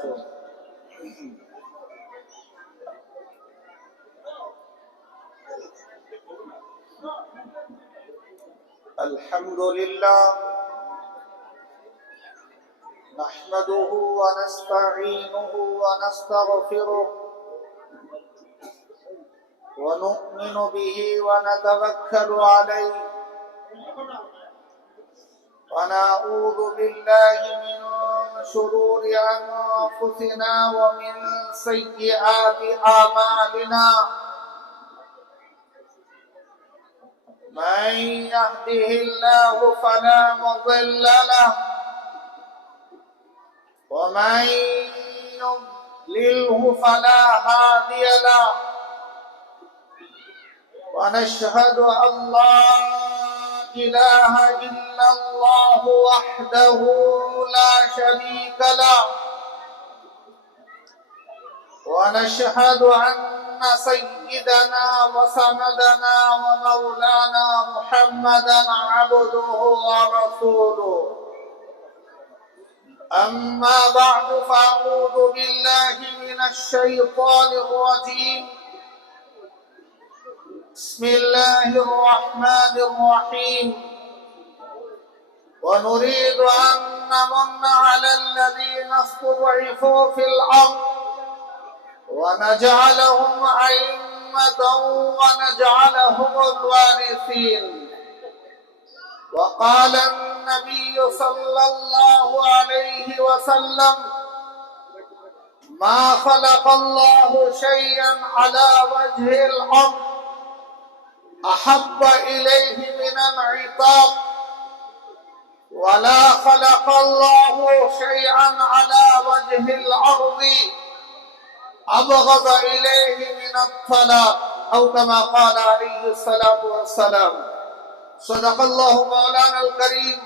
خیر. الحمد لله نحمده ونستعينه ونستغفره ونؤمن به ونتوكل عليه ونعوذ بالله من شرور أنفسنا ومن سيئات أعمالنا من يهده الله فلا مضل له ومن يضلله فلا هادي له ونشهد أن لا إله إلا الله وحده لا شريك له ونشهد أن سيدنا وسندنا ومولانا محمدا عبده ورسوله. أما بعد فأعوذ بالله من الشيطان الرجيم. بسم الله الرحمن الرحيم. ونريد أن نمن على الذين استضعفوا في الأرض ونجعلهم أئمة ونجعلهم الوارثين. وقال النبي صلى الله عليه وسلم ما خلق الله شيئا على وجه الأرض أحب إليه من العتاق ولا خلق الله شيئا على وجه الأرض أبغض إليه من الطلاق أو كما قال عليه الصلاة والسلام. صدق الله مولانا الكريم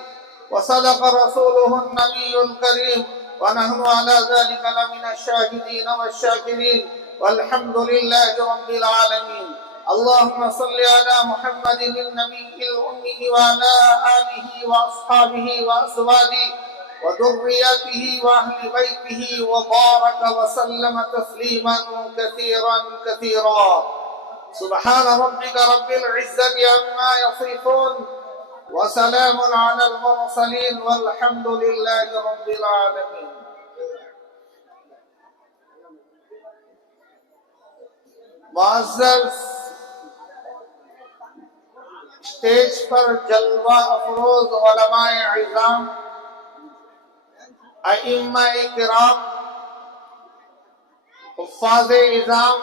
وصدق رسوله النبي الكريم ونحن على ذلك لمن الشاهدين والشاكرين والحمد لله رب العالمين. اللهم صل على محمد النبي الأمي وعلى آله وأصحابه وأزواجه وذريته وأهل بيته وبارك وسلم تسليما كثيرا كثيرا. سبحان ربك رب العزة عما يصفون وسلام على المرسلين والحمد لله رب العالمين. معزز اسٹیج پر جلوہ افروز علماء اعظام، ائمہ کرام، حفاظ اعظام،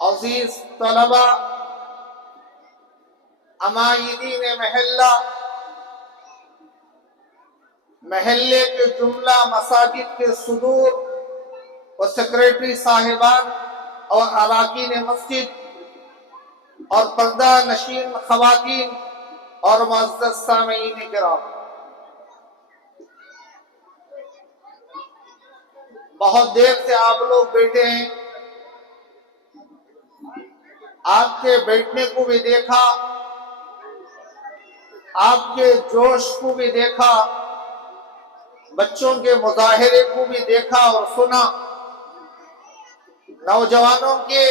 عزیز طلبہ، عمائدین محلہ، محلے کے جملہ مساجد کے صدور و سیکریٹری صاحبان اور اراکین مسجد اور پردہ نشین خواتین اور معزز سامعین کرام، بہت دیر سے آپ لوگ بیٹھے ہیں. آپ کے بیٹھنے کو بھی دیکھا، آپ کے جوش کو بھی دیکھا، بچوں کے مظاہرے کو بھی دیکھا اور سنا، نوجوانوں کے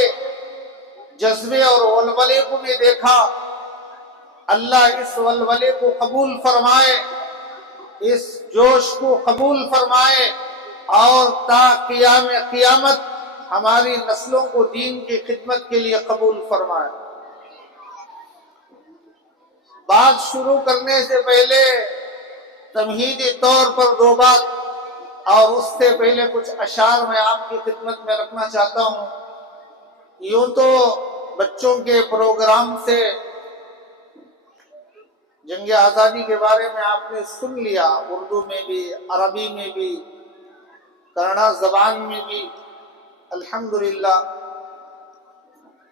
جذبے اور ولولے کو بھی دیکھا. اللہ اس ولولے کو قبول فرمائے، اس جوش کو قبول فرمائے اور تا قیام قیامت ہماری نسلوں کو دین کی خدمت کے لیے قبول فرمائے. بات شروع کرنے سے پہلے تمہیدی طور پر دو بات اور اس سے پہلے کچھ اشعار میں آپ کی خدمت میں رکھنا چاہتا ہوں. یوں تو بچوں کے پروگرام سے جنگ آزادی کے بارے میں آپ نے سن لیا، اردو میں بھی، عربی میں بھی، کنڑا زبان میں بھی. الحمدللہ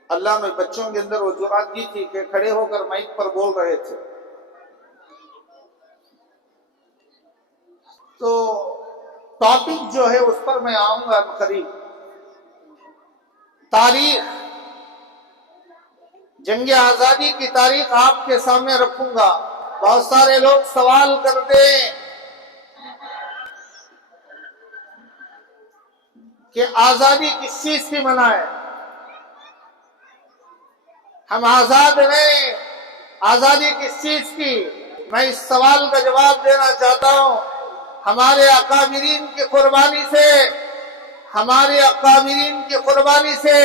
اللہ نے بچوں کے اندر وہ جرات دی تھی کہ کھڑے ہو کر مائک پر بول رہے تھے. تو ٹاپک جو ہے اس پر میں آؤں گا قریب. تاریخ، جنگ آزادی کی تاریخ آپ کے سامنے رکھوں گا. بہت سارے لوگ سوال کرتے ہیں کہ آزادی کس چیز کی منائے؟ ہم آزاد نہیں، آزادی کس چیز کی؟ میں اس سوال کا جواب دینا چاہتا ہوں۔ ہمارے اکابرین کی قربانی سے، ہمارے اکابرین کی قربانی سے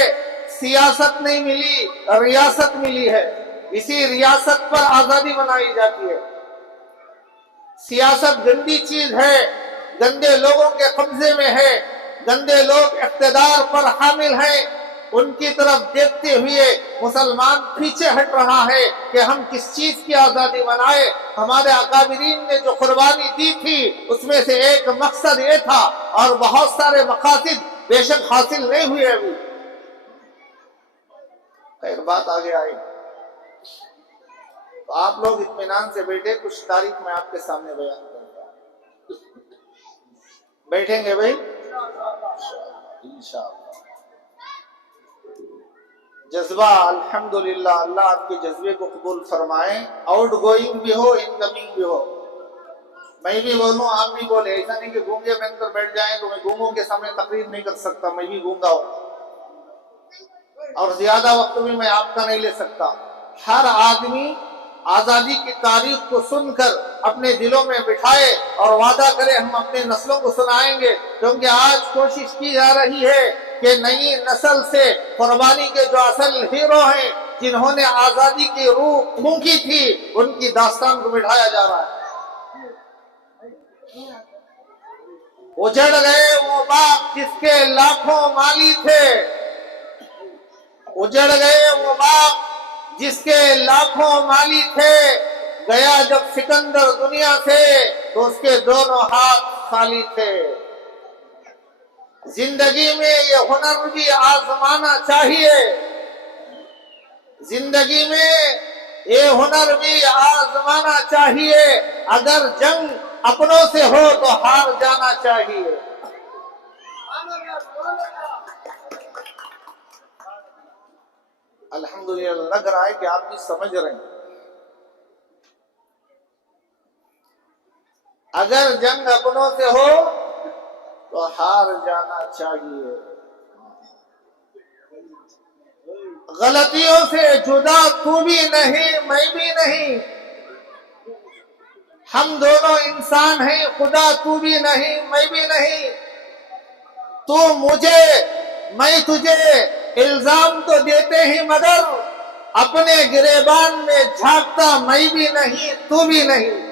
سیاست نہیں ملی، ریاست ملی ہے۔ اسی ریاست پر آزادی منائی جاتی ہے۔ سیاست گندی چیز ہے، گندے لوگوں کے قبضے میں ہے، گندے لوگ اقتدار پر حامل ہیں، ان کی طرف دیکھتے ہوئے مسلمان پیچھے ہٹ رہا ہے کہ ہم کس چیز کی آزادی منائے۔ ہمارے اکابرین نے جو قربانی دی تھی اس میں سے ایک مقصد یہ تھا، اور بہت سارے مقاصد بے شک حاصل نہیں ہوئے ابھی۔ خیر بات آگے آئی تو آپ لوگ اطمینان سے بیٹھے، کچھ تاریخ میں آپ کے سامنے بیان کروں گا۔ بیٹھیں گے بھائی انشاءاللہ۔ جذبہ الحمدللہ، اللہ آپ کے جذبے کو قبول فرمائیں، آؤٹ گوئنگ بھی ہو، ان کمنگ بھی ہو۔ میں بھی بولوں آپ بھی بولے، ایسا نہیں کہ گونگے بن کر بیٹھ جائیں تو میں گونگوں کے سامنے تقریر نہیں کر سکتا، میں بھی گونگا ہوں اور زیادہ وقت بھی میں آپ کا نہیں لے سکتا۔ ہر آدمی آزادی کی تاریخ کو سن کر اپنے دلوں میں بٹھائے اور وعدہ کرے ہم اپنے نسلوں کو سنائیں گے، کیونکہ آج کوشش کی جا رہی ہے کہ نئی نسل سے قربانی کے جو اصل ہیرو ہیں، جنہوں نے آزادی کی روح پھونکی تھی، ان کی داستان کو بٹھایا جا رہا ہے۔ اجڑ گئے وہ باغ جس کے لاکھوں مالی تھے، اجڑ گئے وہ باغ جس کے لاکھوں مالی تھے، گیا جب سکندر دنیا سے تو اس کے دونوں ہاتھ خالی تھے۔ زندگی میں یہ ہنر بھی آزمانا چاہیے، زندگی میں یہ ہنر بھی آزمانا چاہیے، اگر جنگ اپنوں سے ہو تو ہار جانا چاہیے۔ الحمدللہ لگ رہا ہے کہ آپ بھی سمجھ رہے ہیں۔ اگر جنگ اپنوں سے ہو تو ہار جانا چاہیے۔ غلطیوں سے جدا تو بھی نہیں میں بھی نہیں، ہم دونوں انسان ہیں، خدا تو بھی نہیں میں بھی نہیں۔ تو مجھے میں تجھے الزام تو دیتے ہی، مگر اپنے گریبان میں جھانکتا میں بھی نہیں تو بھی نہیں۔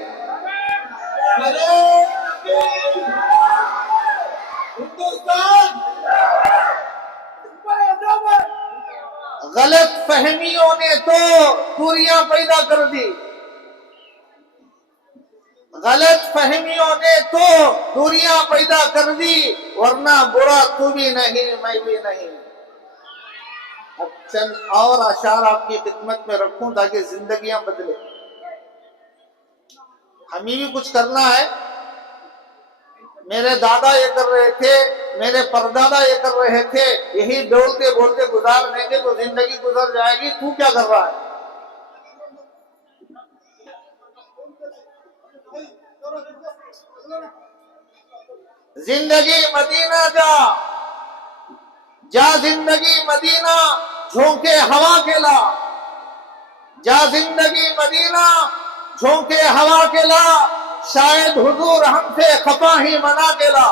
غلط فہمیوں نے تو دوریاں پیدا کر دی، غلط فہمیوں نے تو دوریاں پیدا کر دی، ورنہ برا تو بھی نہیں میں بھی نہیں۔ اب چند اور اشعار آپ کی خدمت میں رکھوں تاکہ زندگیاں بدلے۔ ہمیں بھی کچھ کرنا ہے۔ میرے دادا یہ کر رہے تھے، میرے پردادا یہ کر رہے تھے، یہی بولتے بولتے گزار دیں گے تو زندگی گزر جائے گی۔ تو کیا کر رہا ہے؟ زندگی مدینہ جا، جا زندگی مدینہ جھونکے ہوا کے لا، جا زندگی مدینہ جھونکے ہوا کے لا، شاید حضور ہم سے خفا ہی منا کے لا۔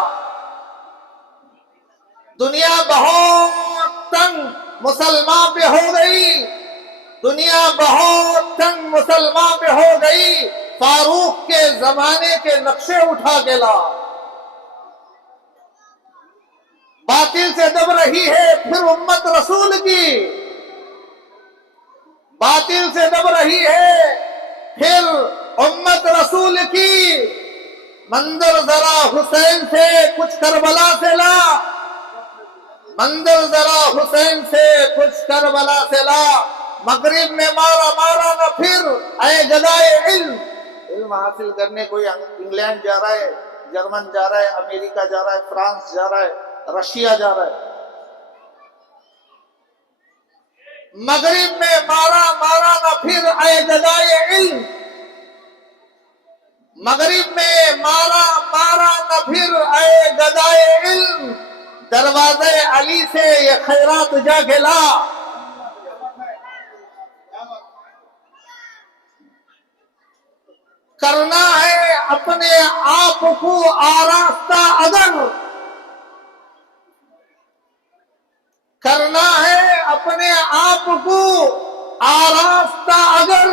دنیا بہت تنگ مسلمان پہ ہو گئی، دنیا بہت تنگ مسلمان پہ ہو گئی، فاروق کے زمانے کے نقشے اٹھا کے لا۔ باطل سے دب رہی ہے پھر امت رسول کی، باطل سے دب رہی ہے پھر امت رسول کی، منظر ذرا حسین سے کچھ کربلا سے لا، منظر ذرا حسین سے کچھ کربلا سے لا۔ مغرب میں مارا مارا نہ پھر اے گدائے علم، علم حاصل کرنے کوئی انگلینڈ جا رہا ہے، جرمن جا رہا ہے، امریکہ جا رہا ہے، فرانس جا رہا ہے، رشیا جا رہا ہے۔ مغرب میں مارا مارا نہ پھر اے گدائے علم، مغرب میں مارا مارا نہ پھر اے گدائے علم، دروازے علی سے یہ خیرات جا کے لا. کرنا ہے اپنے آپ کو آراستہ اگر، کرنا ہے اپنے آپ کو آراستہ اگر،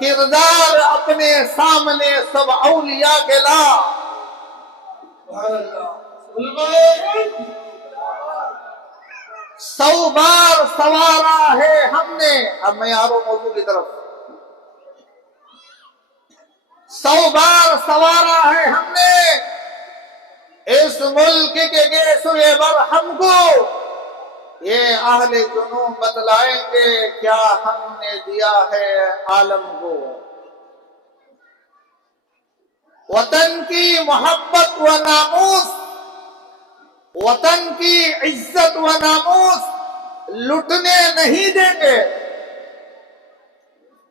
کردار اپنے سامنے سب اولیاء کے لا. سو بار سوارا ہے ہم نے. اب میں آ رہا ہوں موضوع کی طرف. سو بار سوارا ہے ہم نے اس ملک کے گیسوئے بر ہم کو. یہ اہل جنوں بتلائیں گے کیا ہم نے دیا ہے عالم کو. وطن کی محبت و ناموس، وطن کی عزت و ناموس لٹنے نہیں دیں گے.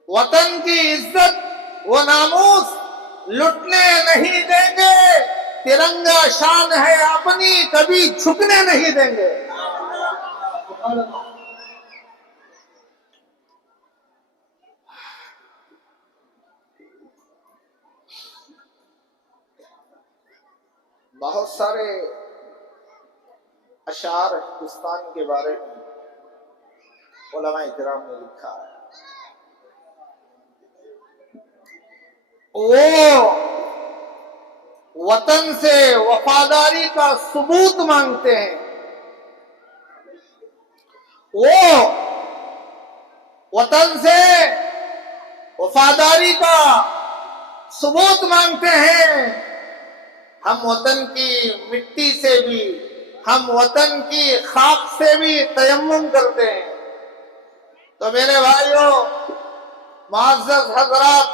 وطن کی عزت و ناموس لٹنے نہیں دیں گے. ترنگا شان ہے اپنی، کبھی جھکنے نہیں دیں گے. بہت سارے اشعار ہندوستان کے بارے میں علماء کرام نے لکھا ہے. وہ وطن سے وفاداری کا ثبوت مانگتے ہیں. وہ وطن سے وفاداری کا ثبوت مانگتے ہیں. ہم وطن کی مٹی سے بھی، ہم وطن کی خاک سے بھی تیمم کرتے ہیں. تو میرے بھائیوں معزز حضرات،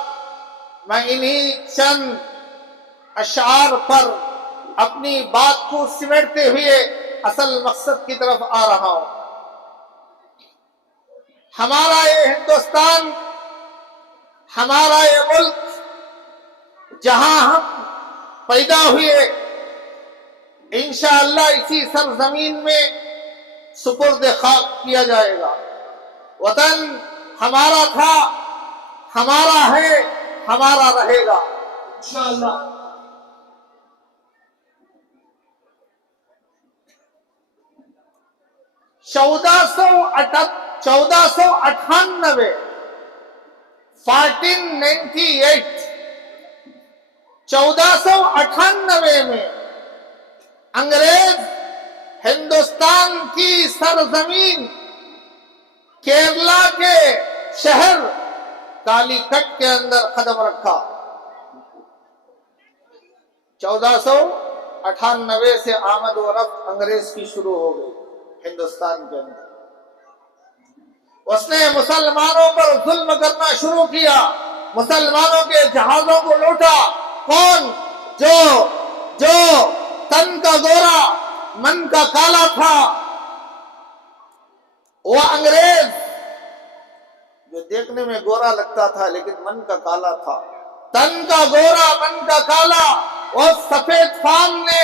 میں انہی چند اشعار پر اپنی بات کو سمیٹتے ہوئے اصل مقصد کی طرف آ رہا ہوں. ہمارا یہ ہندوستان، ہمارا یہ ملک جہاں ہم پیدا ہوئے، انشاءاللہ اسی سرزمین میں سپرد خاک کیا جائے گا. وطن ہمارا تھا، ہمارا ہے، ہمارا رہے گا انشاءاللہ. 1498 1498 میں انگریز ہندوستان کی سرزمین کیرلا کے شہر کالی کٹ کے اندر قدم رکھا. 1498 سے آمد و رفت انگریز کی شروع ہو گئی ہندوستان کے اندر. اس نے مسلمانوں پر ظلم کرنا شروع کیا، مسلمانوں کے جہازوں کو لوٹا. کون؟ جو تن کا گورا من کا کالا تھا. وہ انگریز جو دیکھنے میں گورا لگتا تھا لیکن من کا کالا تھا. تن کا گورا من کا کالا، اور سفید فام نے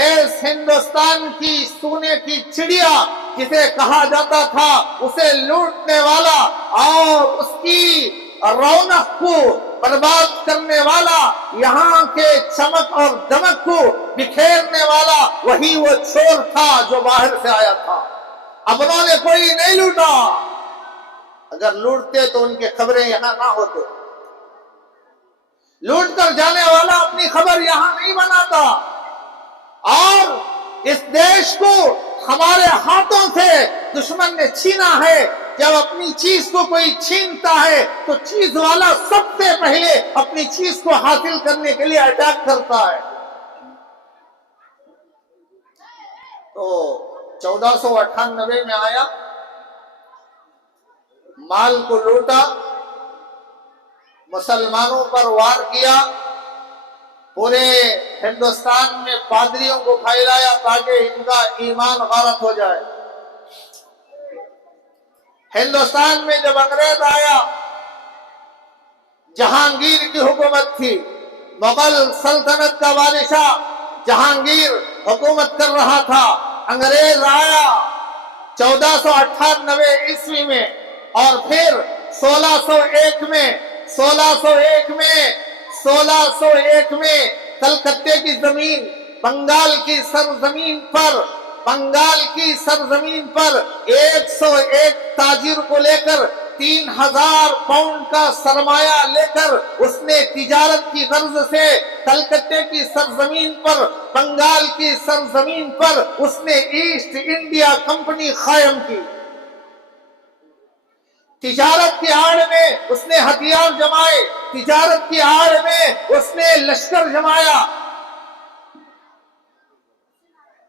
اس ہندوستان کی سونے کی چڑیا جسے کہا جاتا تھا، اسے لوٹنے والا اور اس کی رونق کو برباد کرنے والا، یہاں کے چمک اور دمک کو بکھیرنے والا وہی وہ چور تھا جو باہر سے آیا تھا. اپنوں نے کوئی نہیں لوٹا. اگر لوٹتے تو ان کے خبریں یہاں نہ ہوتے. لوٹ کر جانے والا اپنی خبر یہاں نہیں بناتا. اور اس دیش کو ہمارے ہاتھوں سے دشمن نے چھینا ہے. جب اپنی چیز کو کوئی چھینتا ہے تو چیز والا سب سے پہلے اپنی چیز کو حاصل کرنے کے لیے اٹیک کرتا ہے. تو 1498 میں آیا، مال کو لوٹا، مسلمانوں پر وار کیا، پورے ہندوستان میں پادریوں کو پھیلایا تاکہ ان کا ایمان غارت ہو جائے. ہندوستان میں جب انگریز آیا، جہانگیر کی حکومت تھی، مغل سلطنت کا بادشاہ جہانگیر حکومت کر رہا تھا. انگریز آیا 1498 عیسوی میں، اور پھر 1601 میں کلکتے کی زمین، بنگال کی سرزمین پر 101 تاجر کو لے کر 3000 پاؤنڈ کا سرمایہ لے کر اس نے تجارت کی غرض سے کلکتے کی سرزمین پر، بنگال کی سرزمین پر اس نے ایسٹ انڈیا کمپنی قائم کی۔ تجارت کی آڑ میں اس نے ہتھیار جمائے، تجارت کی آڑ میں اس نے لشکر جمایا،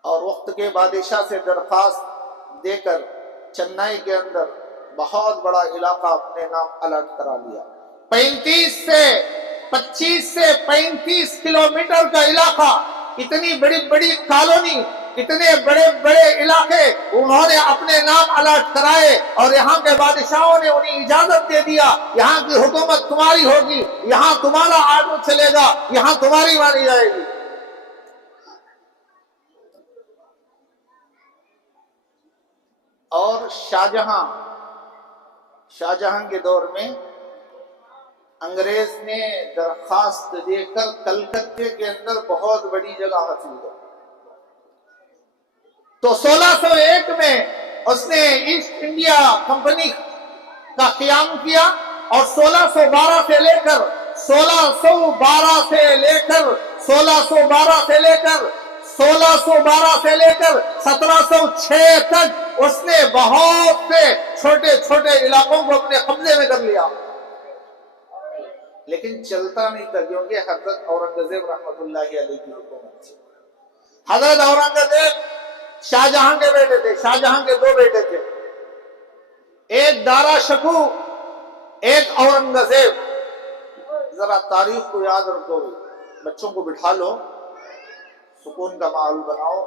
اور وقت کے بادشاہ سے درخواست دے کر چنئی کے اندر بہت بڑا علاقہ اپنے نام الاٹ کرا لیا۔ 25 سے 35 کلومیٹر کا علاقہ، اتنی بڑی بڑی کالونی، اتنے بڑے بڑے علاقے انہوں نے اپنے نام الاٹ کرائے، اور یہاں کے بادشاہوں نے انہیں اجازت دے دیا، یہاں کی حکومت تمہاری ہوگی، یہاں تمہارا آرڈر چلے گا، یہاں تمہاری مانی جائے گی۔ اور شاہجہاں کے دور میں انگریز نے درخواست دے کر کلکتے کے اندر بہت بڑی جگہ حاصل کی، تو 1601 میں اس نے ایسٹ انڈیا کمپنی کا قیام کیا، اور 1612 سے لے کر 1706 تک اس نے بہت سے چھوٹے چھوٹے علاقوں کو اپنے قبضے میں کر لیا، لیکن چلتا نہیں تھا، کیونکہ حضرت اورنگزیب رحمت اللہ علیہ کی حکومت تھی۔ حضرت اورنگزیب شاہجہاں کے بیٹے تھے، شاہجہاں کے 2 بیٹے تھے، ایک دارا شکو، ایک اورنگزیب۔ ذرا تاریخ کو یاد رکھو، بچوں کو بٹھا لو، سکون کا ماحول بناؤ،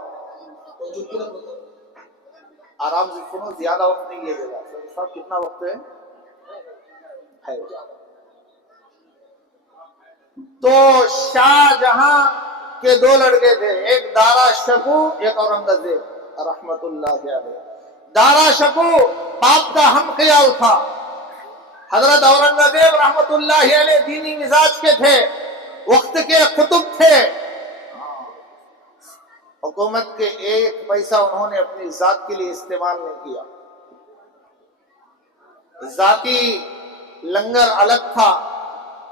آرام سے سنو، زیادہ وقت نہیں لے گا۔ صاحب کتنا وقت ہے؟ تو شاہجہاں کے 2 لڑکے تھے، ایک دارا شکو، ایک اورنگزیب رحمت اللہ علیہ۔ دارا شکو باپ کا ہم خیال تھا، حضرت اورنگزیب رحمت اللہ علیہ دینی مزاج کے تھے، وقت کے قطب تھے، حکومت کے 1 پیسہ انہوں نے اپنی ذات کے لیے استعمال نہیں کیا، ذاتی لنگر الگ تھا،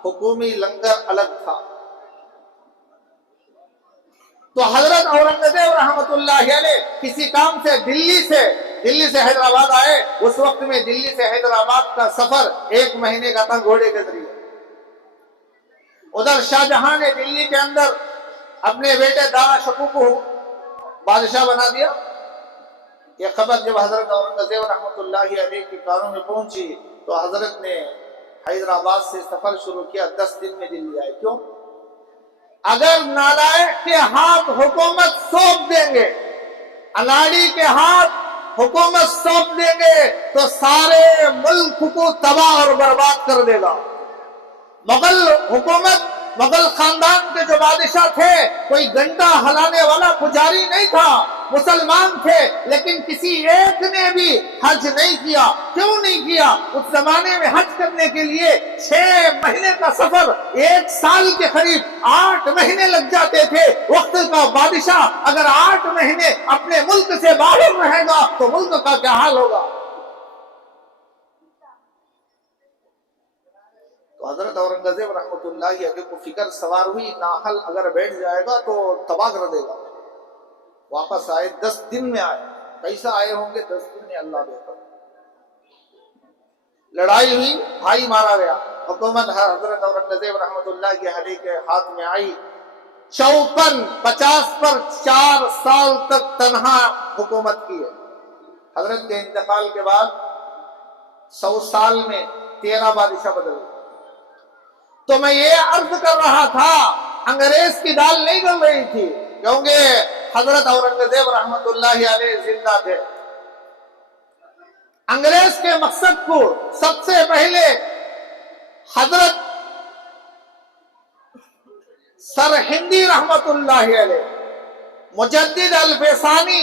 حکومی لنگر الگ تھا۔ تو حضرت اورنگزیب رحمت اللہ علیہ کسی کام سے دلی سے حیدرآباد آئے۔ اس وقت میں دلی سے حیدرآباد کا سفر 1 مہینے کا تھا گھوڑے کے ذریعے۔ ادھر شاہجہاں نے دلی کے اندر اپنے بیٹے دارا شکو کو بادشاہ بنا دیا۔ یہ خبر جب حضرت اورنگزیب رحمت اللہ علیہ کی کانوں میں پہنچی تو حضرت نے حیدرآباد سے سفر شروع کیا، 10 دن میں دلی آئے۔ کیوں؟ اگر نالائق کے ہاتھ حکومت سونپ دیں گے، اناڑی کے ہاتھ حکومت سونپ دیں گے تو سارے ملک کو تباہ اور برباد کر دے گا۔ مغل خاندان کے جو بادشاہ تھے، کوئی گھنٹہ ہلانے والا پجاری نہیں تھا، مسلمان تھے، لیکن کسی ایک نے بھی حج نہیں کیا۔ کیوں نہیں کیا؟ اس زمانے میں حج کرنے کے لیے 6 مہینے کا سفر، 1 سال کے قریب 8 مہینے لگ جاتے تھے۔ وقت کا بادشاہ اگر 8 مہینے اپنے ملک سے باہر رہے گا تو ملک کا کیا حال ہوگا؟ تو حضرت اورنگزیب رحمت اللہ علیہ کو فکر سوار ہوئی، ناحل اگر بیٹھ جائے گا تو تباہ کر دے گا۔ واپس آئے، 10 دن میں آئے۔ کیسا آئے ہوں گے؟ 10 دن میں اللہ بہتر۔ لڑائی ہوئی، بھائی مارا گیا، حکومت حضرت اورنگزیب رحمت اللہ علیہ کے ہاتھ میں آئی۔ 54-50 پر 4 سال تک تنہا حکومت کی ہے۔ حضرت کے انتقال کے بعد 100 سال میں 13 بادشاہ بدل گئے۔ تو میں یہ عرض کر رہا تھا، انگریز کی دال نہیں گل رہی تھی، کیونکہ حضرت اورنگزیب رحمت اللہ علیہ زندہ تھے۔ انگریز کے مقصد کو سب سے پہلے حضرت سرہندی رحمت اللہ علیہ، مجدد الفسانی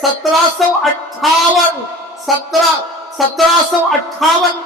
1758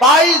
22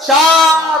4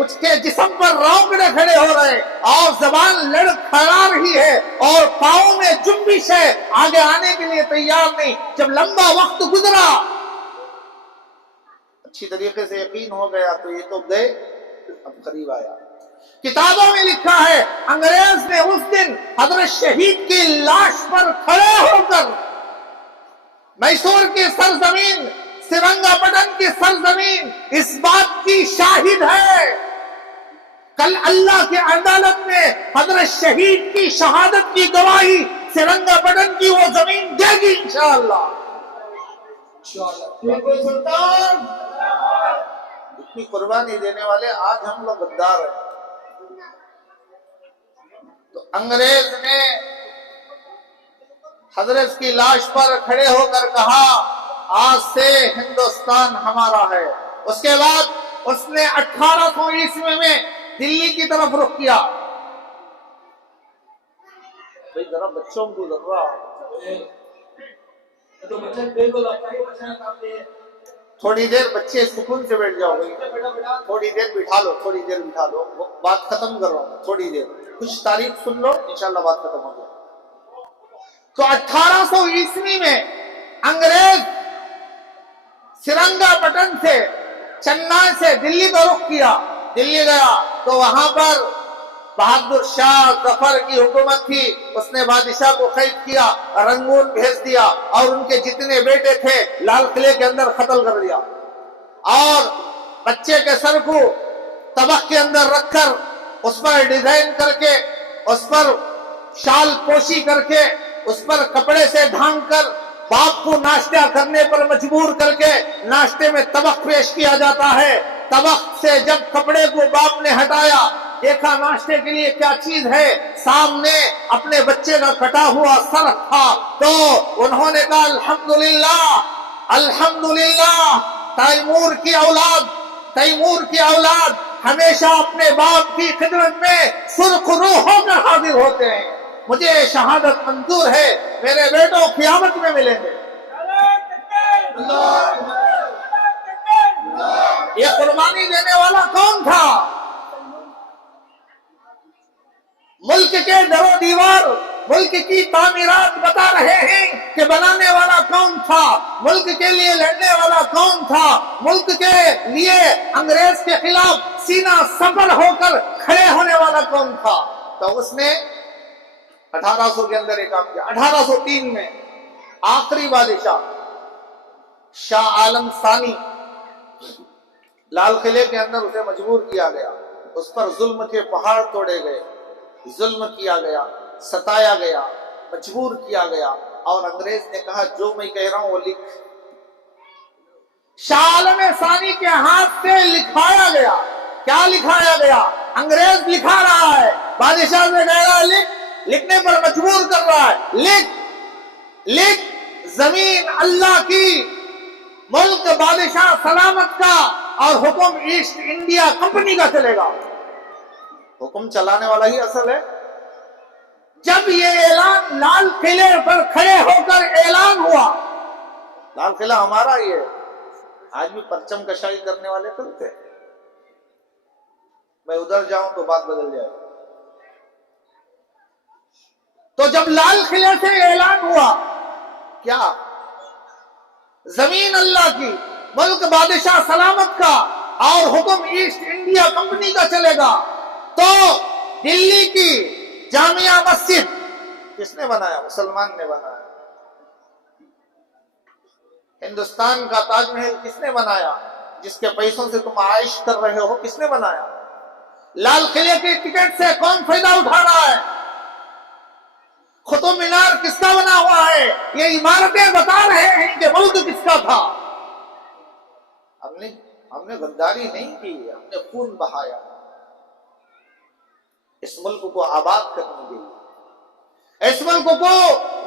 اس کے جسم پر رونگڑے کھڑے ہو رہے اور زبان لڑکھڑا رہی ہے اور پاؤں میں جنبش ہے، آگے آنے کے لیے تیار نہیں۔ جب لمبا وقت گزرا، اچھی طریقے سے یقین ہو گیا تو یہ تو گئے، اب قریب آیا۔ کتابوں میں لکھا ہے انگریز نے اس دن حضرت شہید کی لاش پر کھڑے ہو کر میسور کی سرزمین، سرنگا پٹن کی سرزمین اس بات کی شاہد ہے، کل اللہ کی عدالت میں حضرت شہید کی شہادت کی گواہی سرنگا پٹن کی وہ زمین دے گی انشاءاللہ۔ کوئی سلطان اتنی قربانی دینے والے، آج ہم لوگ غدار ہیں۔ تو انگریز نے حضرت کی لاش پر کھڑے ہو کر کہا آج سے ہندوستان ہمارا ہے۔ اس کے بعد اس نے 1800 عیسوی میں دلی کی طرف رخ کیا۔ بھئی ذرا بچوں کو ذرا تھوڑی دیر بچے سکون سے بیٹھ جاؤ، تھوڑی دیر بٹھا لو، بات ختم کر رہا ہوں، تھوڑی دیر کچھ تاریخ سن لو، انشاءاللہ بات ختم ہو جائے۔ تو 1800 عیسوی میں انگریز سرنگا پٹن سے، چنئی سے دلی کا رخ کیا، دلی گیا تو وہاں پر بہادر شاہ ظفر کی حکومت تھی، اس نے بادشاہ کو قید کیا، رنگون بھیج دیا اور ان کے جتنے بیٹے تھے لال قلعے کے اندر قتل کر دیا، اور بچے کے سر کو طبق کے اندر رکھ کر اس پر ڈیزائن کر کے، اس پر شال پوشی کر کے، اس پر کپڑے سے ڈھانک کر باپ کو ناشتہ کرنے پر مجبور کر کے ناشتے میں طبق پیش کیا جاتا ہے۔ طبق سے جب کپڑے کو باپ نے ہٹایا، دیکھا ناشتے کے لیے کیا چیز ہے، سامنے اپنے بچے کا کٹا ہوا سر تھا، تو انہوں نے کہا الحمدللہ الحمدللہ، تیمور کی اولاد ہمیشہ اپنے باپ کی خدمت میں سرخ روح ہو کر حاضر ہوتے ہیں، مجھے شہادت منظور ہے، میرے بیٹوں قیامت میں ملیں گے۔ یہ قربانی دینے والا کون تھا؟ ملک کے در و دیوار، ملک کی تعمیرات بتا رہے ہیں کہ بنانے والا کون تھا، ملک کے لیے لڑنے والا کون تھا، ملک کے لیے انگریز کے خلاف سینہ سپر ہو کر کھڑے ہونے والا کون تھا۔ تو اس نے 1800 کے اندر ایک کام کیا۔ 1803 میں آخری بادشاہ شاہ عالم ثانی، لال قلعے کے اندر اسے مجبور کیا گیا، اس پر ظلم کے پہاڑ توڑے گئے، ظلم کیا گیا، ستایا گیا، مجبور کیا گیا، اور انگریز نے کہا جو میں کہہ رہا ہوں وہ لکھ۔ شاہ عالم ثانی کے ہاتھ سے لکھایا گیا۔ کیا لکھایا گیا؟ انگریز لکھا رہا ہے، بادشاہ سے کہہ رہا ہے لکھ، لکھنے پر مجبور کر رہا ہے، لکھ زمین اللہ کی، ملک بادشاہ سلامت کا، اور حکم ایسٹ انڈیا کمپنی کا چلے گا۔ حکم چلانے والا ہی اصل ہے۔ جب یہ اعلان لال قلعے پر کھڑے ہو کر اعلان ہوا، لال قلعہ ہمارا ہی ہے، آج بھی پرچم کشائی کرنے والے کرتے، میں ادھر جاؤں تو بات بدل جائے۔ تو جب لال قلعے سے اعلان ہوا، کیا زمین اللہ کی، ملک بادشاہ سلامت کا، اور حکم ایسٹ انڈیا کمپنی کا چلے گا، تو دلی کی جامعہ مسجد کس نے بنایا؟ مسلمان نے بنایا۔ ہندوستان کا تاج محل کس نے بنایا؟ جس کے پیسوں سے تم عائش کر رہے ہو، کس نے بنایا؟ لال قلعے کی ٹکٹ سے کون فائدہ اٹھا رہا ہے؟ قطب مینار کس کا بنا ہوا ہے؟ یہ عمارتیں بتا رہے ہیں کہ ملک کس کا تھا۔ ہم نے غداری نہیں کی، ہم نے خون بہایا اس ملک کو آباد کرنے کے لیے، اس ملک کو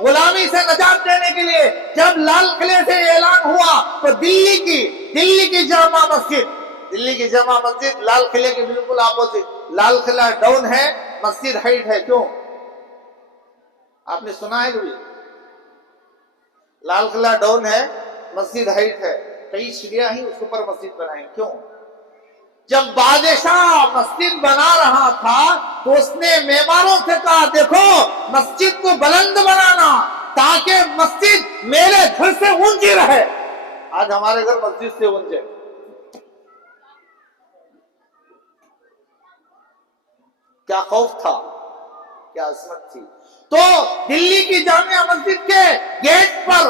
غلامی سے نجات دینے کے لیے۔ جب لال قلعے سے اعلان ہوا تو دلی کی جامع مسجد لال قلعے کے بالکل اپوزٹ، لال قلعہ ڈاؤن ہے، مسجد ہائٹ ہے۔ کیوں؟ آپ نے سنا ہے کبھی؟ لال قلعہ ڈاؤن ہے، مسجد ہائٹ ہے، کئی شیعہ ہی اس پر مسجد بنائیں۔ کیوں؟ جب بادشاہ مسجد بنا رہا تھا تو اس نے معماروں سے کہا دیکھو مسجد کو بلند بنانا تاکہ مسجد میرے گھر سے اونچی رہے. آج ہمارے گھر مسجد سے اونچے. کیا خوف تھا، کیا عظمت تھی. تو دلی کی جامعہ مسجد کے گیٹ پر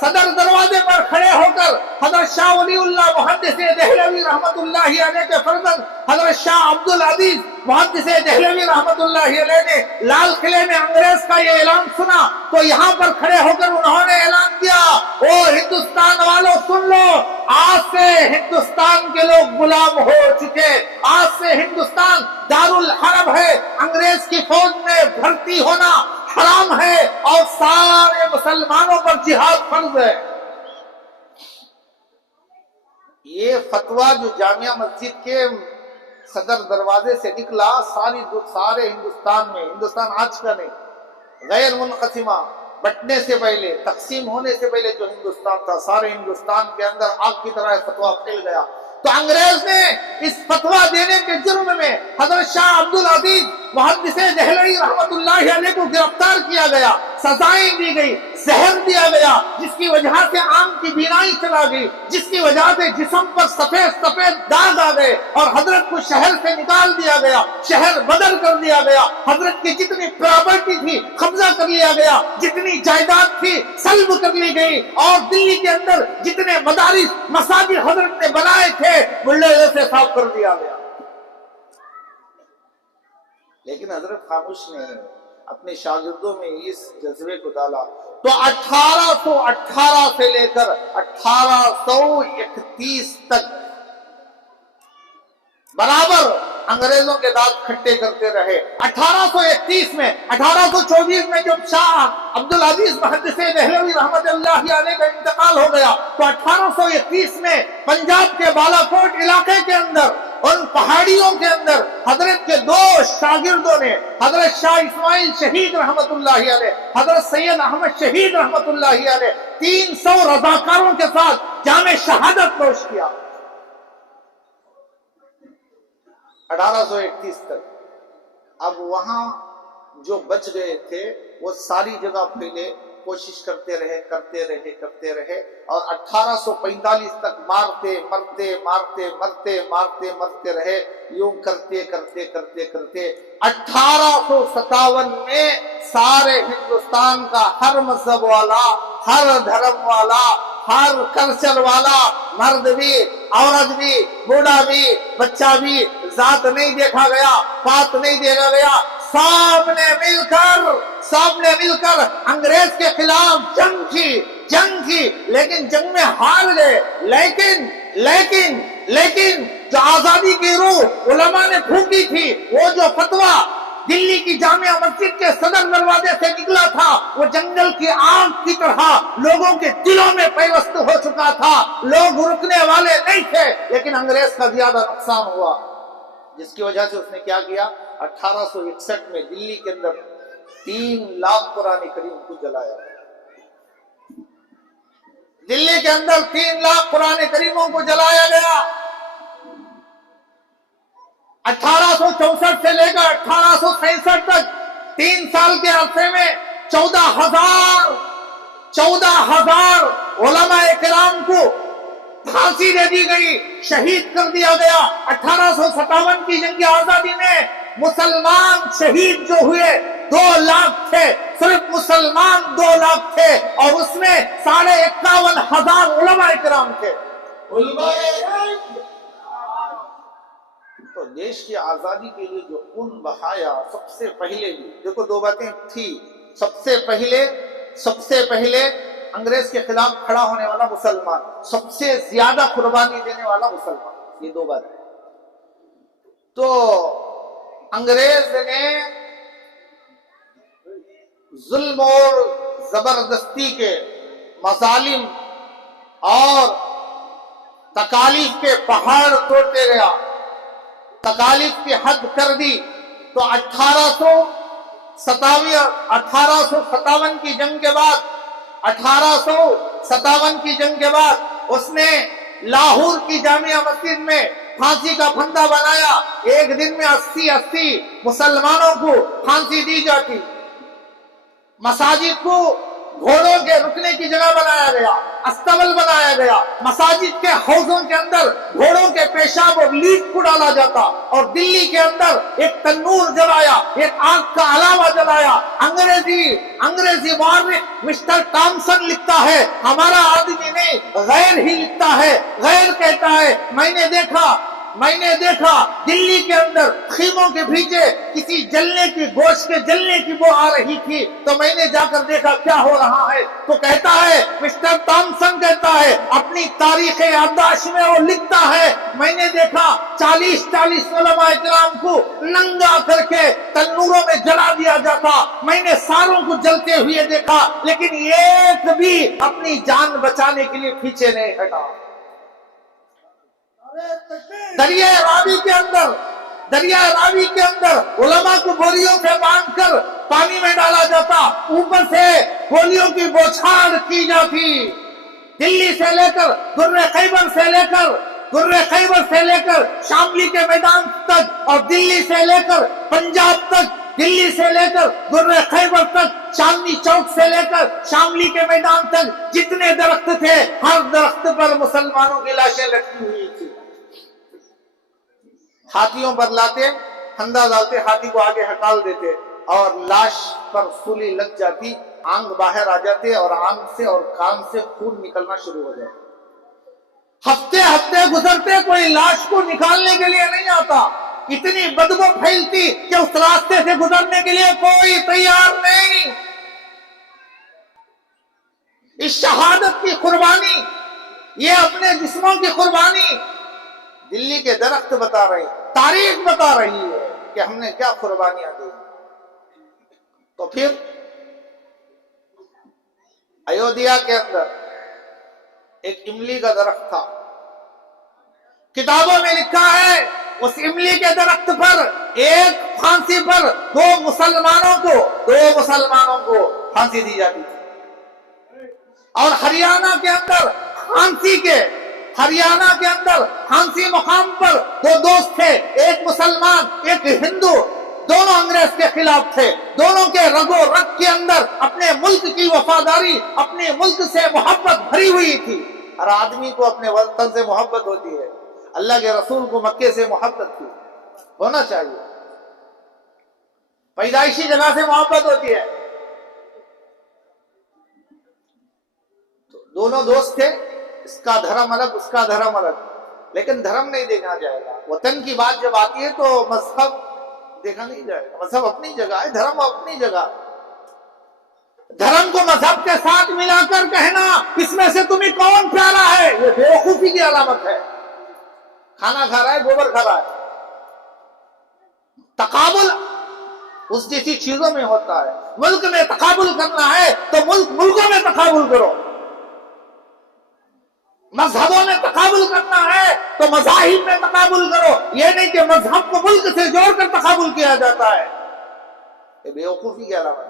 صدر دروازے پر کھڑے ہو کر حضرت شاہ ولی اللہ محدث دہلوی رحمت اللہ علیہ کے فرزند حضرت شاہ عبد العزیز محدث دہلوی رحمت اللہ علیہ نے لال قلعے میں انگریز کا یہ اعلان سنا تو یہاں پر کھڑے ہو کر انہوں نے اعلان کیا، او ہندوستان والوں سن لو، آج سے ہندوستان کے لوگ غلام ہو چکے، آج سے ہندوستان دارالحرب ہے، انگریز کی فوج میں بھرتی ہونا حرام ہے اور سارے مسلمانوں پر جہاد فرض ہے. یہ فتویٰ جو جامعہ مسجد کے صدر دروازے سے نکلا سارے ہندوستان میں، ہندوستان آج کا نہیں، غیر منقسمہ بٹنے سے پہلے، تقسیم ہونے سے پہلے جو ہندوستان تھا، سارے ہندوستان کے اندر آگ کی طرح فتویٰ پھیل گیا. تو انگریز نے اس فتویٰ دینے کے جرم میں حضرت شاہ عبد العزیز محدث دہلوی رحمت اللہ علیہ کو گرفتار کیا گیا، سزائیں دی گئی، زہر دیا گیا، جس کی وجہ سے آنکھ کی بینائی چلا گئی، جس کی وجہ سے جسم پر سفید سفید داغ آ گئے اور حضرت کو شہر سے نکال دیا گیا، شہر بدل کر دیا گیا، حضرت کی جتنی پراپرٹی تھی قبضہ کر لیا گیا، جتنی جائیداد تھی سلب کر لی گئی، اور دلی کے اندر جتنے مدارس مساجد حضرت نے بنائے تھے بلڈوزر سے صاف کر دیا گیا. لیکن حضرت خاموش نے اپنے شاگردوں میں اس جذبے کو ڈالا. تو 1818 سے لے کر 1831 تک برابر انگریزوں کے دانت کھٹے کرتے رہے. 1831 میں 1824 میں جب شاہ عبد العزیز محدث دہلوی رحمت اللہ علیہ کا انتقال ہو گیا تو 1831 میں پنجاب کے بالا کوٹ علاقے کے اندر، ان پہاڑیوں کے اندر حضرت کے دو شاگردوں نے، حضرت شاہ اسماعیل شہید رحمت اللہ علیہ، حضرت سید احمد شہید رحمت اللہ علیہ، 300 رضاکاروں کے ساتھ جامع شہادت نوش کیا. 1831 تک. اب وہاں جو بچ گئے تھے وہ ساری جگہ پھیلے، کوشش کرتے رہے اور 1845 تک مرتے رہے. یوں کرتے 1857 میں سارے ہندوستان کا ہر مذہب والا، ہر دھرم والا، ہر کلچر والا، مرد بھی، عورت بھی، بوڑھا بھی، بچہ بھی، ذات نہیں دیکھا گیا، پات نہیں دیکھا گیا، سب نے مل کر انگریز کے خلاف جنگ کی لیکن جنگ میں ہار گئے. لیکن جو آزادی کی روح علماء نے پھونکی تھی، وہ جو فتویٰ دلی کی جامعہ مسجد کے صدر دروازے سے نکلا تھا، وہ جنگل کی آگ کی طرح لوگوں کے دلوں میں پیوست ہو چکا تھا. لوگ رکنے والے نہیں تھے، لیکن انگریز کا زیادہ نقصان ہوا، جس کی وجہ سے اس نے کیا کیا، 1861 میں دلی کے اندر 3 لاکھ قرآن کریم کو جلایا. دلی کے اندر 3 لاکھ قرآن کریموں کو جلایا گیا. 1864 سے لے کر 1867 تک 3 سال کے عرصے میں 14,000 علماء کرام کو پھانسی دے دی گئی، شہید کر دیا گیا. 1857 کی جنگ آزادی میں مسلمان شہید جو ہوئے 2 لاکھ تھے، صرف مسلمان 2 لاکھ تھے، اور اس میں 51,500 علماء کرام تھے. تو دیش کی آزادی کے لیے جو خون بہایا، سب سے پہلے بھی دیکھو 2 باتیں تھی. سب سے پہلے انگریز کے خلاف کھڑا ہونے والا مسلمان، سب سے زیادہ قربانی دینے والا مسلمان، یہ 2 باتیں. تو انگریز نے ظلم اور زبردستی کے مظالم اور تکالیف کے پہاڑ توڑتے گیا، تکالیف کی حد کر دی. تو 1857 کی جنگ کے بعد اس نے لاہور کی جامعہ مسجد میں پھانسی کا پھندا بنایا، ایک دن میں 80 مسلمانوں کو پھانسی دی جاتی۔ مساجد کو گھوڑوں کے رکنے کی جگہ بنایا گیا، استبل بنایا گیا، مساجد کے حوضوں کے اندر گھوڑوں کے پیشاب اور لیٹ کو ڈالا جاتا، اور دلی کے اندر ایک تنور جلایا، ایک آگ کا علاوہ جلایا۔ انگریزی مورخ مسٹر ٹامسن لکھتا ہے، ہمارا آدمی نہیں غیر ہی لکھتا ہے، غیر کہتا ہے میں نے دیکھا دلی کے اندر خیموں کے پیچھے کسی جلنے کی گوشت کے جلنے کی بو آ رہی تھی، تو میں نے جا کر دیکھا کیا ہو رہا ہے، تو کہتا ہے مسٹر ٹامسن کہتا ہے اپنی تاریخ یادداشت میں وہ لکھتا ہے میں نے دیکھا 40 علماء کرام کو ننگا کر کے تنوروں میں جلا دیا جاتا، میں نے ساروں کو جلتے ہوئے دیکھا، لیکن ایک بھی اپنی جان بچانے کے لیے پیچھے نہیں ہٹا۔ دریائے راوی کے اندر علماء کو بوریوں سے باندھ کر پانی میں ڈالا جاتا، اوپر سے گولیوں کی بوچھاڑ کی جاتی۔ دلی سے لے کر در خیبر سے لے کر شاملی کے میدان تک، اور دلی سے لے کر پنجاب تک، دلی سے لے کر در خیبر تک، چاندنی چوک سے لے کر شاملی کے میدان تک جتنے درخت تھے ہر درخت پر مسلمانوں کی لاشیں لٹکی ہوئی تھی۔ ہاتھیوں پر لاتے، پھندا ڈالتے، ہاتھی کو آگے ہٹال دیتے، اور لاش پر سولی لگ جاتی، آنگ باہر آ جاتے، اور آنگ سے اور کان سے خون نکلنا شروع ہو جاتا۔ ہفتے گزرتے، کوئی لاش کو نکالنے کے لیے نہیں آتا، اتنی بدبو پھیلتی کہ اس راستے سے گزرنے کے لیے کوئی تیار نہیں۔ اس شہادت کی قربانی، یہ اپنے جسموں کی قربانی دلی کے درخت بتا رہے، تاریخ بتا رہی ہے کہ ہم نے کیا قربانیاں دی۔ تو پھر ایودھیا کے اندر ایک املی کا درخت تھا، کتابوں میں لکھا ہے اس املی کے درخت پر ایک پھانسی پر دو مسلمانوں کو پھانسی دی جاتی تھی۔ اور ہریانہ کے اندر پھانسی مقام پر دو دوست تھے، ایک مسلمان ایک ہندو، دونوں انگریز کے خلاف تھے، دونوں کے رگ و رگ کے اندر اپنے ملک کی وفاداری، اپنے ملک سے محبت بھری ہوئی تھی۔ ہر آدمی کو اپنے وطن سے محبت ہوتی ہے، اللہ کے رسول کو مکے سے محبت تھی، ہونا چاہیے، پیدائشی جگہ سے محبت ہوتی ہے۔ تو دونوں دوست تھے، اس کا دھرم الگ اس کا دھرم الگ، لیکن دھرم نہیں دیکھا جائے گا۔ وطن کی بات جب آتی ہے تو مذہب دیکھا نہیں جائے گا، مذہب اپنی جگہ ہے، دھرم اپنی جگہ۔ دھرم کو مذہب کے ساتھ ملا کر کہنا اس میں سے تمہیں کون پیارا ہے، یہ بیوقوفی کی علامت ہے۔ کھانا کھا رہا ہے، گوبر کھا رہا ہے، تقابل اس جیسی چیزوں میں ہوتا ہے۔ ملک میں تقابل کرنا ہے تو ملکوں میں تقابل کرو، مذہبوں میں تقابل کرنا ہے تو مذاہب میں تقابل کرو، یہ نہیں کہ مذہب کو ملک سے جوڑ کر تقابل کیا جاتا ہے، یہ بیوقوفی کی علامت ہے۔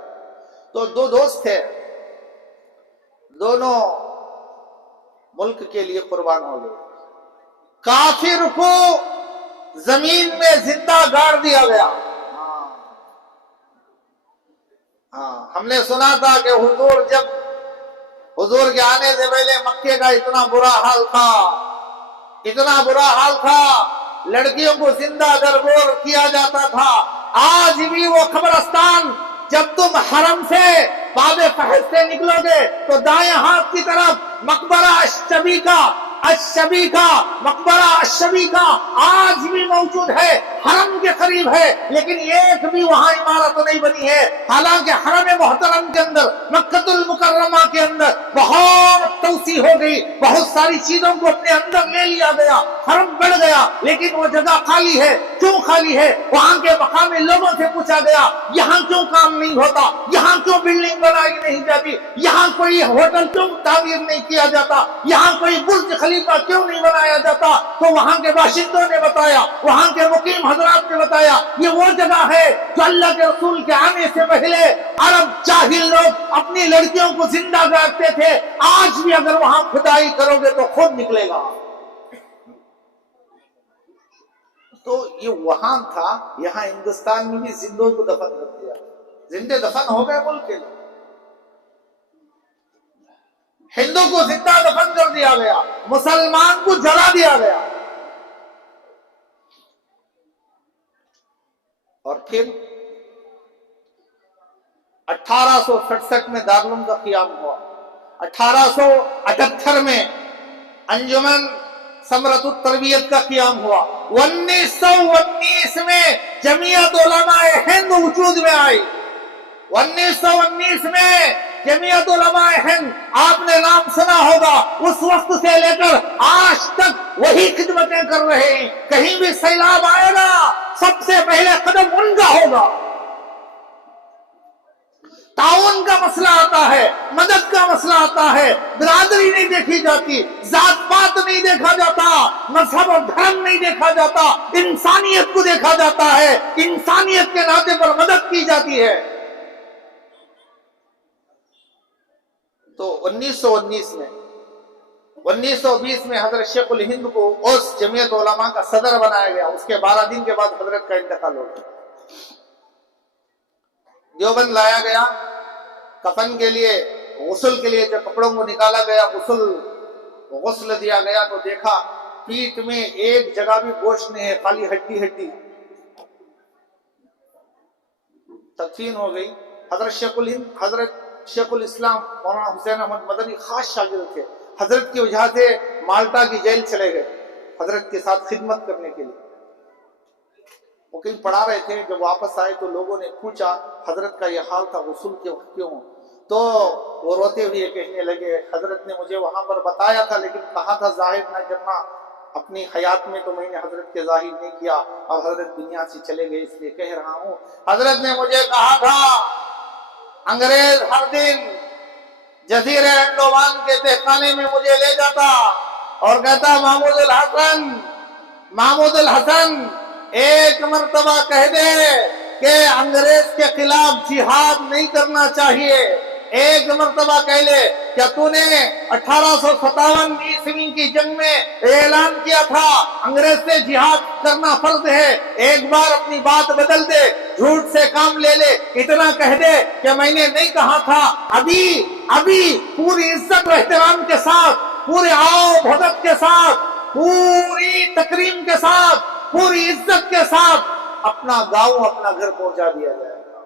تو دو دوست تھے، دونوں ملک کے لیے قربان ہو گئے۔ کافر کو زمین میں زندہ گاڑ دیا گیا۔ ہم نے سنا تھا کہ حضور کے آنے سے پہلے مکے کا اتنا برا حال تھا، لڑکیوں کو زندہ درگور کیا جاتا تھا۔ آج بھی وہ قبرستان، جب تم حرم سے باب فہد سے نکلو گے تو دائیں ہاتھ کی طرف مقبرہ مقبرہ الشبی کا آج بھی موجود ہے، حرم کے قریب ہے، لیکن ایک بھی وہاں عمارت نہیں بنی ہے۔ حالانکہ حرم محترم کے اندر، مکہ المکرمہ کے اندر بہت توسیع ہو گئی، بہت ساری چیزوں کو اپنے اندر لے لیا گیا، حرم بڑھ گیا، لیکن وہ جگہ خالی ہے۔ کیوں خالی ہے؟ وہاں کے مقامی لوگوں سے پوچھا گیا یہاں کیوں کام نہیں ہوتا، یہاں کیوں بلڈنگ بنائی نہیں جاتی، یہاں کوئی ہوٹل کیوں تعمیر نہیں کیا جاتا، یہاں کوئی برج خلیفہ کیوں نہیں بنایا جاتا؟ تو وہاں کے باشندوں نے بتایا، وہاں کے مقیم حضرات نے بتایا، یہ وہ جگہ ہے جو اللہ کے رسول کے آنے سے پہلے عرب جاہل لوگ اپنی لڑکیوں کو زندہ گاڑتے تھے۔ آج بھی اگر وہاں کھدائی کرو گے تو خود نکلے گا۔ تو یہ وہاں تھا، یہاں ہندوستان میں بھی زندوں کو دفن کر دیا، زندے دفن ہو گئے ملک کے لیے، ہندو کو زندہ دفن کر دیا گیا، مسلمان کو جلا دیا گیا۔ اور پھر 1867 میں دارالعلوم کا قیام ہوا، 1878 میں انجمن ثمرۃ التربیت کا قیام ہوا، 1919 میں جمعیت علماء ہند وجود میں آئی، 1919 میں جمعیت علماء ہند، آپ نے نام سنا ہوگا، اس وقت سے لے کر آج تک وہی خدمتیں کر رہے ہیں۔ کہیں بھی سیلاب آئے گا سب سے پہلے قدم ان کا ہوگا۔ تعاون کا مسئلہ آتا ہے، مدد کا مسئلہ آتا ہے، برادری نہیں دیکھی جاتی، ذات پات نہیں دیکھا جاتا، مذہب اور دھرم نہیں دیکھا جاتا، انسانیت کو دیکھا جاتا ہے، انسانیت کے ناطے پر مدد کی جاتی ہے۔ تو 1919 میں 1920 میں حضرت شیخ الہند کو اس جمعیت علماء کا صدر بنایا گیا، اس کے 12 دن کے بعد حضرت کا انتقال ہو گیا۔ دیوبند لایا گیا کفن کے لیے، غسل کے لیے، جب کپڑوں کو نکالا گیا، غسل دیا گیا تو دیکھا پیٹھ میں ایک جگہ بھی گوشت نہیں ہے، خالی ہڈی ہڈی۔ تدفین ہو گئی۔ حضرت شیخ الاسلام مولانا حسین احمد مدنی خاص شاگرد تھے، حضرت کی وجہ سے مالٹا کی جیل چلے گئے حضرت کے ساتھ خدمت کرنے کے لیے۔ وہ کہیں پڑھا رہے تھے، جب واپس آئے تو لوگوں نے پوچھا حضرت کا یہ حال تھا، غسل کیوں؟ تو وہ روتے ہوئے کہنے لگے حضرت نے مجھے وہاں پر بتایا تھا، لیکن کہا تھا ظاہر نہ کرنا، اپنی حیات میں تو میں نے حضرت کے ظاہر نہیں کیا، اور حضرت دنیا سے چلے گئے اس لیے کہہ رہا ہوں۔ حضرت نے مجھے کہا تھا انگریز ہر دن جزیرے انڈومان کے تہخانے میں مجھے لے جاتا اور کہتا محمود الحسن ایک مرتبہ کہہ دے کہ انگریز کے خلاف جہاد نہیں کرنا چاہیے، ایک مرتبہ کہہ لے کیا تو نے 1857 عیسوی کی جنگ میں اعلان کیا تھا انگریز سے جہاد کرنا فرض ہے، ایک بار اپنی بات بدل دے، جھوٹ سے کام لے لے، اتنا کہہ دے کہ میں نے نہیں کہا تھا، ابھی پوری عزت و احترام کے ساتھ، پورے آؤ بھگت کے ساتھ، پوری تکریم کے ساتھ، پوری عزت کے ساتھ اپنا گاؤں اپنا گھر پہنچا دیا جائے گا۔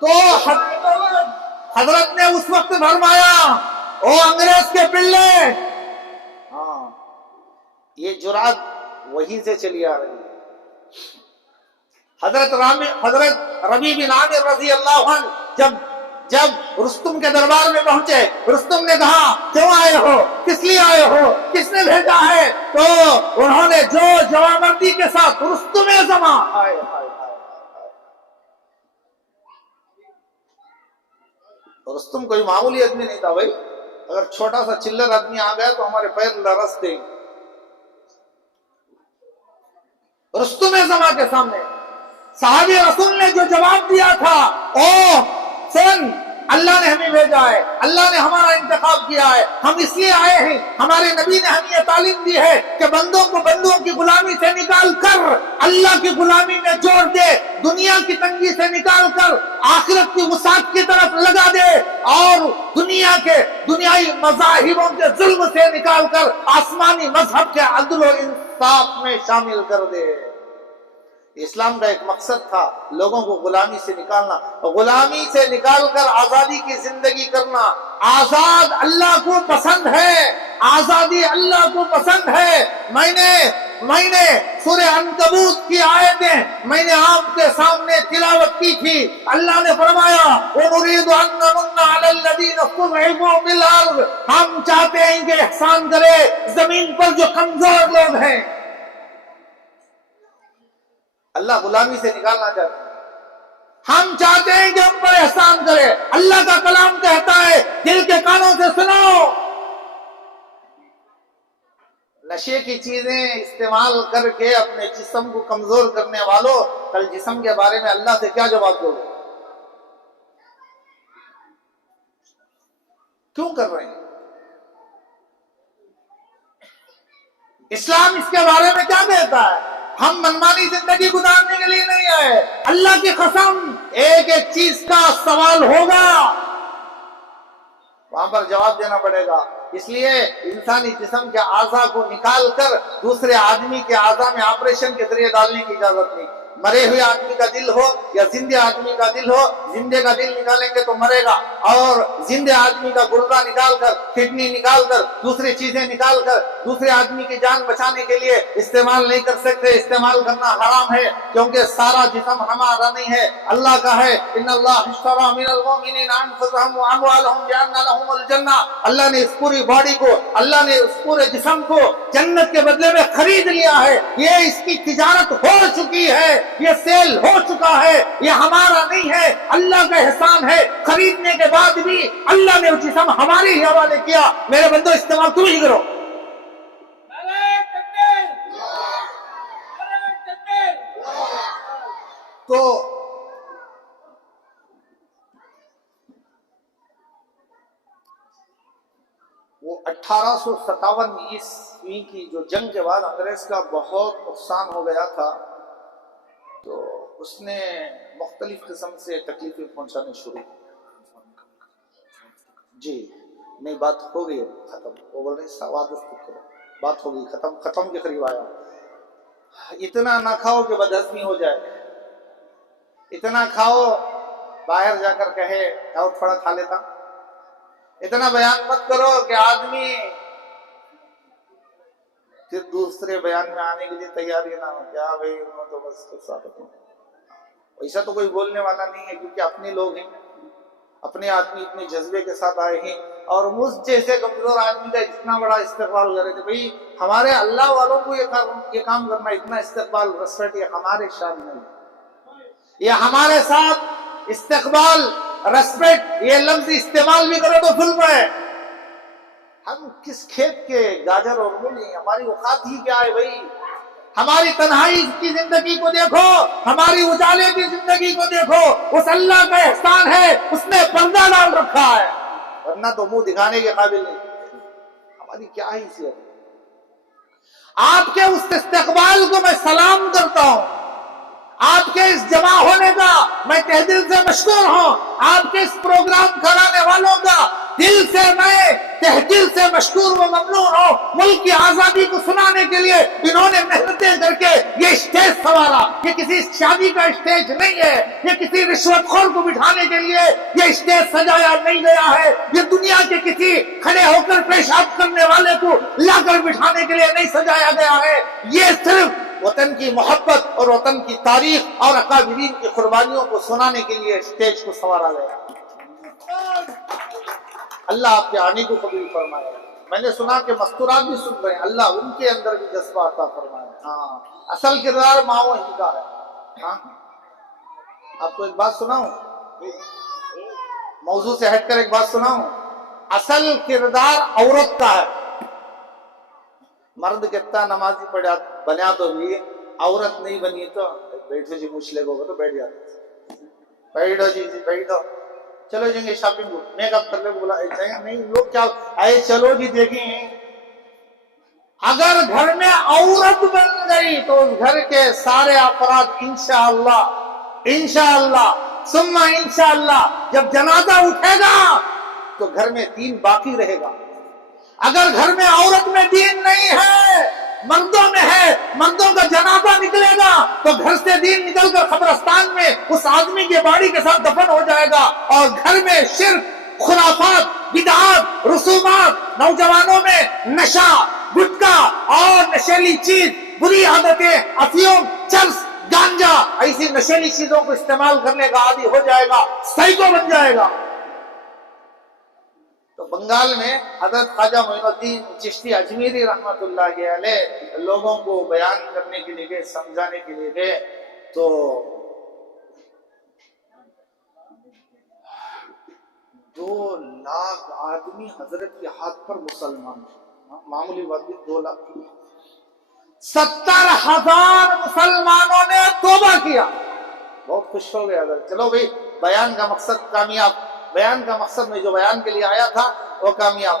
تو حضرت نے اس وقت فرمایا او انگریز کے پلے، ہاں یہ جرات وہی سے چلی آ رہی ہے۔ حضرت ربیع بن عامر رضی اللہ عنہ جب رستم کے دربار میں پہنچے، رستم نے کہا کیوں آئے ہو، کس لیے آئے ہو، کس نے بھیجا ہے؟ تو انہوں نے جو جوابردی کے ساتھ رستم زماں آئے۔ رستم کوئی معمولی آدمی نہیں تھا بھائی، اگر چھوٹا سا چلر آدمی آ گیا تو ہمارے پیر لرز دیں۔ رستم زماں کے سامنے صحابی رسول نے جو جواب دیا تھا، او سن اللہ نے ہمیں بھیجا ہے، اللہ نے ہمارا انتخاب کیا ہے، ہم اس لیے آئے ہیں، ہمارے نبی نے ہمیں یہ تعلیم دی ہے کہ بندوں کو بندوں کی غلامی سے نکال کر اللہ کی غلامی میں جوڑ دے، دنیا کی تنگی سے نکال کر آخرت کی وسعت کی طرف لگا دے، اور دنیائی مذاہبوں کے ظلم سے نکال کر آسمانی مذہب کے عدل و انصاف میں شامل کر دے۔ اسلام کا ایک مقصد تھا لوگوں کو غلامی سے نکالنا، غلامی سے نکال کر آزادی کی زندگی کرنا۔ آزاد اللہ کو پسند ہے، آزادی اللہ کو پسند ہے۔ میں نے سورہ عنکبوت کی آیتیں میں نے آپ کے سامنے تلاوت کی تھی۔ اللہ نے فرمایا وَنُرِيدُ أَن نَّمُنَّ عَلَى الَّذِينَ اسْتُضْعِفُوا فِي الْأَرْضِ، ہم چاہتے ہیں کہ احسان کرے زمین پر جو کمزور لوگ ہیں۔ اللہ غلامی سے نکالنا چاہتے ہیں، ہم چاہتے ہیں کہ ہم پر احسان کرے۔ اللہ کا کلام کہتا ہے دل کے کانوں سے سنو۔ نشے کی چیزیں استعمال کر کے اپنے جسم کو کمزور کرنے والوں، کل جسم کے بارے میں اللہ سے کیا جواب دو گے؟ کیوں کر رہے ہیں؟ اسلام اس کے بارے میں کیا کہتا ہے؟ ہم منمانی زندگی گزارنے کے لیے نہیں آئے. اللہ کی قسم ایک ایک چیز کا سوال ہوگا، وہاں پر جواب دینا پڑے گا. اس لیے انسانی جسم کے اعضاء کو نکال کر دوسرے آدمی کے اعضاء میں آپریشن کے ذریعے ڈالنے کی اجازت نہیں. مرے ہوئے آدمی کا دل ہو یا زندے آدمی کا دل ہو، زندے کا دل نکالیں گے تو مرے گا، اور زندے آدمی کا گردہ نکال کر، کڈنی نکال کر، دوسری چیزیں نکال کر دوسرے آدمی کی جان بچانے کے لیے استعمال نہیں کر سکتے. استعمال کرنا حرام ہے، کیونکہ سارا جسم ہمارا نہیں ہے، اللہ کا ہے. ان اللہ اشتری من المؤمنین انفسهم واموالهم بان لهم الجنہ. اللہ نے اس پوری باڈی کو، اللہ نے اس پورے جسم کو جنت کے بدلے میں خرید لیا ہے. یہ اس کی تجارت ہو چکی ہے، یہ سیل ہو چکا ہے، یہ ہمارا نہیں ہے، اللہ کا احسان ہے. خریدنے کے بعد بھی اللہ نے وہ جسم ہمارے ہی حوالے کیا. میرے بندو استعمال تم ہی کرو. تو وہ 1857 عیسوی کی جو جنگ کے بعد انگریز کا بہت نقصان ہو گیا تھا، تو اس نے مختلف قسم سے تکلیفیں پہنچانے شروع. جی نہیں، بات ہو گئی ختم. وہ بول رہے کرو، بات ہو گئی ختم کے قریب آیا. اتنا نہ کھاؤ کہ بدہضمی ہو جائے، اتنا کھاؤ باہر جا کر کہے اور تھوڑا کھا لیتا. اتنا بیان مت کرو کہ آدمی پھر دوسرے بیان میں آنے کے لیے تیار ہی نہ ہو. کیا بھائی انہوں تو بس ایسا تو کوئی بولنے والا نہیں ہے، کیونکہ اپنے لوگ ہیں، اپنے آدمی اتنے جذبے کے ساتھ آئے ہیں. اور مجھ جیسے کمزور آدمی کا اتنا بڑا استقبال کر رہے تھے. بھائی ہمارے اللہ والوں کو یہ کام کرنا، اتنا استقبال، ریسپیکٹ، یہ ہمارے شان نہیں. یہ ہمارے ساتھ استقبال، ریسپیکٹ، یہ لفظ استعمال بھی کرو تو ظلم ہے. ہم کس کھیت کے گاجر اور مولی، ہماری اوقات ہی کیا ہے بھائی. ہماری تنہائی کی زندگی کو دیکھو، ہماری اجالے کی زندگی کو دیکھو. اس اللہ کا احسان ہے، اس نے پردہ ڈال رکھا ہے، ورنہ تو منہ دکھانے کے قابل نہیں. ہماری کیا حیثیت ہے. آپ کے اس استقبال کو میں سلام کرتا ہوں، آپ کے اس جمع ہونے کا میں تہ دل سے مشکور ہوں. آپ کے اس پروگرام کرانے والوں کا دل سے میں تہ دل سے مشکور و ممنون ہوں. ملک کی آزادی کو سنانے کے لیے انہوں نے محنتیں کر کے یہ اسٹیج سنوارا. یہ کسی شادی کا اسٹیج نہیں ہے، یہ کسی رشوت خور کو بٹھانے کے لیے یہ اسٹیج سجایا نہیں گیا ہے. یہ دنیا کے کسی کھڑے ہو کر پیشاب کرنے والے کو لا کر بٹھانے کے لیے نہیں سجایا گیا ہے. یہ صرف وطن کی محبت اور وطن کی تاریخ اور اکابرین کی قربانیوں کو سنانے کے لیے اسٹیج کو سنوارا گیا. اللہ آپ کے آنے کو قبول فرمائے. میں نے سنا کہ مستورات بھی سن رہے ہیں، اللہ ان کے اندر بھی جذبہ عطا فرمائے. ہاں، اصل کردار ماؤں ہی کا ہے. ہاں، آپ کو ایک بات سناؤں، موضوع سے ہٹ کر ایک بات سناؤں. اصل کردار عورت کا ہے. مرد کتنا نمازی پڑھا بنا تو بھی عورت نہیں بنی تو بیٹھو جی مچھلے کو تو بیٹھ جاتے. بیٹھو جی بیٹھو، چلو جائیں گے شاپنگ کو، میک اپ کرنے کو بولا نہیں. لوگ کیا آئے، چلو جی دیکھیں. اگر گھر میں عورت بن گئی تو اس گھر کے سارے افراد انشاءاللہ ثم انشاءاللہ جب جنازہ اٹھے گا تو گھر میں دین باقی رہے گا. اگر گھر میں عورت میں دین نہیں ہے، مردوں میں ہے، مردوں کا جنازہ نکلے گا تو گھر سے دین نکل کر قبرستان میں اس آدمی کی باڈی کے ساتھ دفن ہو جائے گا. اور گھر میں شرک، خرافات، بدعات، رسومات، نوجوانوں میں نشہ، گٹکا اور نشیلی چیز، بری عادتیں، افیون، چرس، گانجا، ایسی نشیلی چیزوں کو استعمال کرنے کا عادی ہو جائے گا، سائیکو بن جائے گا. تو بنگال میں حضرت خواجہ معین الدین چشتی اجمیری رحمت اللہ علیہ لوگوں کو بیان کرنے کے لیے گئے، سمجھانے کے لیے گئے. تو 2 لاکھ آدمی حضرت کے ہاتھ پر مسلمان تھے. معمولی بات بھی 2 لاکھ. 70,000 مسلمانوں نے توبہ کیا. بہت خوش ہو گیا. چلو بھائی، بیان کا مقصد کامیاب، بیان کا مقصد میں جو بیان کے لیے آیا تھا وہ کامیاب.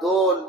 2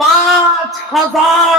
5000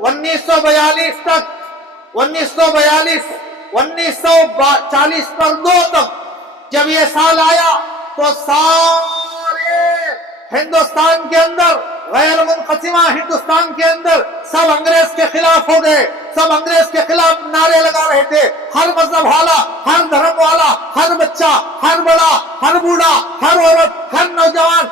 1942 تک 1940 پر 2 تک جب یہ سال آیا تو سارے ہندوستان کے اندر غیر منقسمہ ہندوستان کے اندر سب انگریز کے خلاف ہو گئے، سب انگریز کے خلاف نعرے لگا رہے تھے، ہر مذہب والا، ہر دھرم والا، ہر بچہ، ہر بڑا، ہر بوڑھا، ہر عورت، ہر نوجوان،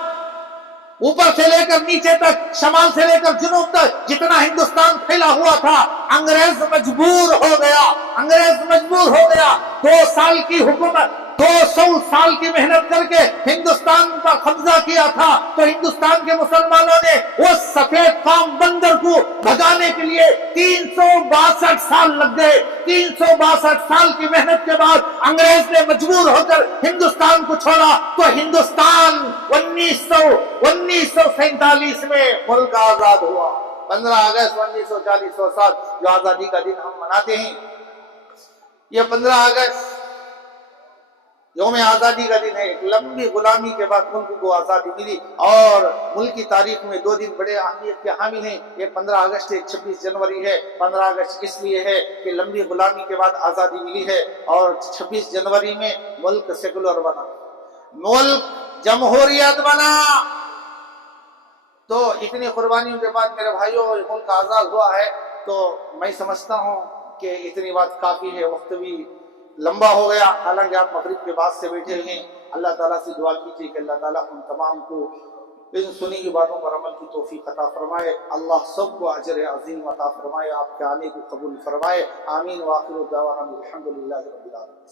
اوپر سے لے کر نیچے تک، شمال سے لے کر جنوب تک جتنا ہندوستان پھیلا ہوا تھا، انگریز مجبور ہو گیا، انگریز مجبور ہو گیا 2 سال کی حکومت، 200 سال کی محنت کر کے ہندوستان پر قبضہ کیا تھا، تو ہندوستان کے مسلمانوں نے اس سفید فام بندر کو بھگانے کے لیے 362 سال لگ گئے۔ 362 سال کی محنت کے بعد انگریز نے مجبور ہو کر ہندوستان کو چھوڑا، تو ہندوستان 1947 میں ملک آزاد ہوا۔ 15 اگست 1947 جو آزادی کا دن ہم مناتے ہیں، یہ 15 اگست یوم آزادی کا دن ہے۔ ایک لمبی غلامی کے بعد ملک کو آزادی ملی، اور ملک کی تاریخ میں 2 دن بڑے اہمیت کے حامل ہیں، ایک 15 اگست ایک 26 جنوری ہے۔ 15 اگست اس لیے ہے کہ لمبی غلامی کے بعد آزادی ملی ہے، اور 26 جنوری میں ملک سیکولر بنا، ملک جمہوریت بنا۔ تو اتنی قربانیوں کے بعد میرے بھائیوں ملک آزاد ہوا ہے، تو میں سمجھتا ہوں کہ اتنی بات کافی ہے، وقت بھی لمبا ہو گیا، حالانکہ آپ مغرب کے بعد سے بیٹھے ہوئے ہیں۔ اللہ تعالیٰ سے دعا کیجیے کہ اللہ تعالیٰ ہم تمام کو ان سنی ہوئی باتوں پر عمل کی توفیق عطا فرمائے، اللہ سب کو اجر عظیم عطا فرمائے، آپ کے آنے کو قبول فرمائے، آمین۔ وآخر دعوانا الحمدللہ رب العالمین۔